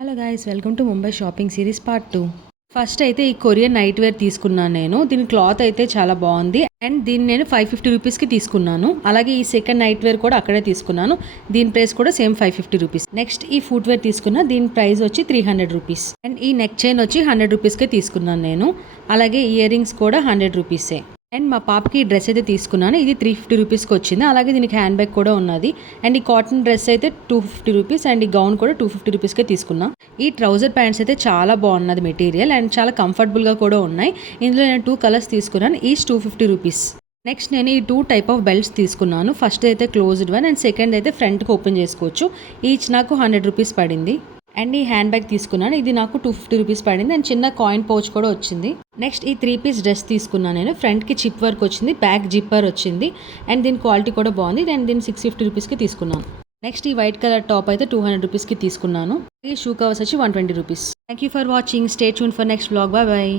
Hello guys, welcome to Mumbai shopping series part 2. First అయితే ఈ Korean night wear తీసుకున్నాను నేను. దీని క్లాత్ అయితే చాలా బాగుంది అండ్ దీన్ని నేను 550 రూపీస్కి తీసుకున్నాను. అలాగే ఈ సెకండ్ నైట్ వేర్ కూడా అక్కడే తీసుకున్నాను. దీని ప్రైస్ కూడా సేమ్ 550 రూపీస్. నెక్స్ట్ ఈ ఫుట్ వేర్ తీసుకున్నా, దీని ప్రైస్ వచ్చి 300 రూపీస్. అండ్ ఈ నెక్ చైన్ వచ్చి 100 రూపీస్కే తీసుకున్నాను నేను. అలాగే ఇయర్ రింగ్స్ కూడా 100 రూపీసే. అండ్ మా పాపకి ఈ డ్రెస్ అయితే తీసుకున్నాను. ఇది 350 రూపీస్కి వచ్చింది. అలాగే దీనికి హ్యాండ్ బ్యాగ్ కూడా ఉన్నది. అండ్ ఈ కాటన్ డ్రెస్ అయితే 250 రూపీస్ అండ్ ఈ గౌన్ కూడా 250 రూపీస్కే తీసుకున్నా. ఈ ట్రౌజర్ ప్యాంట్స్ అయితే చాలా బాగున్నది మెటీరియల్ అండ్ చాలా కంఫర్టబుల్గా కూడా ఉన్నాయి. ఇందులో నేను 2 కలర్స్ తీసుకున్నాను. Each 250 rupees. నెక్స్ట్ నేను ఈ 2 టైప్ ఆఫ్ బెల్ట్స్ తీసుకున్నాను. ఫస్ట్ అయితే క్లోజ్డ్ వన్ అండ్ సెకండ్ అయితే ఫ్రంట్కి ఓపెన్ చేసుకోవచ్చు. ఈచ్ నాకు 100 రూపీస్ పడింది. అండ్ ఈ హ్యాండ్ బ్యాగ్ తీసుకున్నాను. ఇది నాకు 250 రూపీస్ పడింది అండ్ చిన్న కాయిన్ పౌచ్ కూడా వచ్చింది. నెక్స్ట్ ఈ 3 పీస్ డ్రెస్ తీసుకున్నాను నేను. ఫ్రంట్కి చిప్ వర్క్ వచ్చింది, బ్యాక్ జిప్పర్ వచ్చింది అండ్ దీని క్వాలిటీ కూడా బాగుంది. నేను దీన్ని 650 రూపీస్కి తీసుకున్నాను. నెక్స్ట్ ఈ వైట్ కలర్ టాప్ అయితే 200 రూపీస్కి తీసుకున్నాను. ఈ షూ కవర్స్ వచ్చి 120 rupees. Thank you for watching. Stay tune for next vlog. Bye bye.